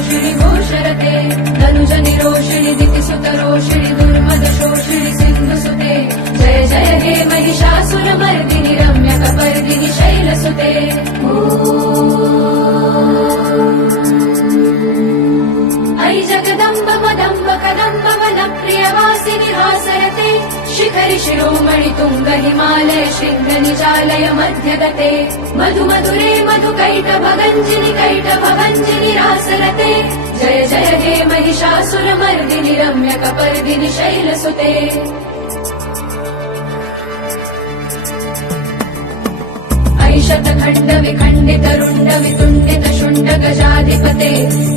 रोषिणि घोषरते धनुज निरोषिणि दितिसुतरोषिणि दुर्मद शोषिणि सिन्धुसुते जय जय हे महिषासुरमर्दिनि रम्यकपर्दिनि शैलसुते अयि जगदम्ब मदम्ब कदम्ब वनप्रियवासिनि हासरते शिखरि शिरोमणि तुङ्ग हिमालय शृङ्ग निजालय मध्यगते मधु मधुरे मधुकैटभगञ्जिनि कैटभभञ्जिनि रासरते जय जय हे महिषासुरमर्दिनि रम्यकपर्दिनि शैलसुते शतखण्ड विखण्डित रुण्ड वितुण्डित शुण्ड गजाधिपते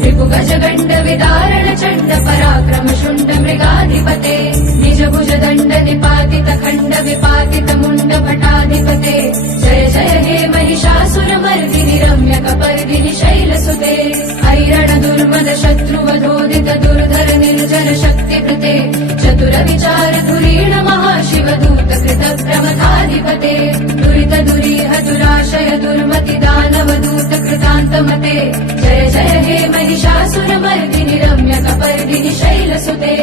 रिपु गज गण्ड विदारण चण्ड पराक्रम शुण्ड मृगाधिपते निज भुज दण्ड निपातित खण्ड विपातित मुण्ड भटाधिपते जय जय हे महिषासुरमर्दिनि रम्यकपर्दिनि शैलसुते ऐरण दुर्मद शत्रुवधोदित दुर्धर निर्जर शक्तिकृते चतुर विचार धुरीण महाशिव दूत कृत प्रमथाधिपते दुरित दुरीह दुराशय दुर्मति दानव दूत कृतान्तमते जय जय हे महिषासुरमर्दिनि रम्यकपर्दिनि शैलसुते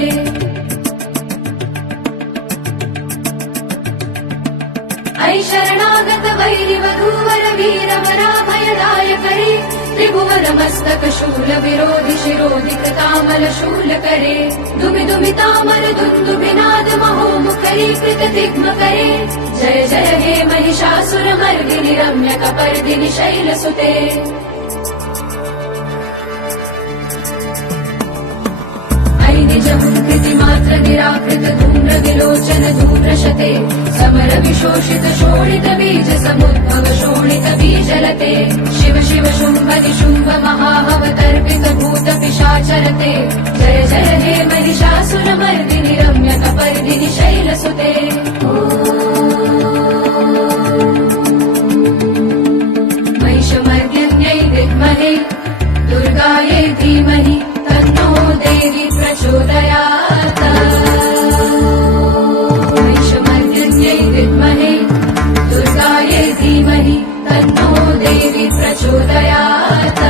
ऐ शरणागत वैरिवधूवर वीरवराभयदायकरे त्रिभुवन मस्तक शूल विरोधि शिरोधि कृतामल शूल करे दुमि दुमितामर दुन्दुभिनाद महोमुखरी कृत दिग्म करे जय जय हे महिषासुरमर्दिनि रम्यकपर्दिनि शैलसुते कृतिमात्र निराकृत धूम्र विलोचन धूम्रशते समर विशोषित शोणित बीज समुद्भव शोणित बीजलते शिव शिव शुम्भ निशुम्भ महाहवतर्पित भूत पिशाचरते जय जय हे महिषासुरमर्दिनि रम्यकपर्दिनि शैलसुते महिषमर्दिन्यै विद्महे दुर्गायै धीमहि तन्नो देवी प्रचोदयात् महिषमर्दिन्यै विद्महे दुर्गायै धीमहि तन्नो देवी प्रचोदयात्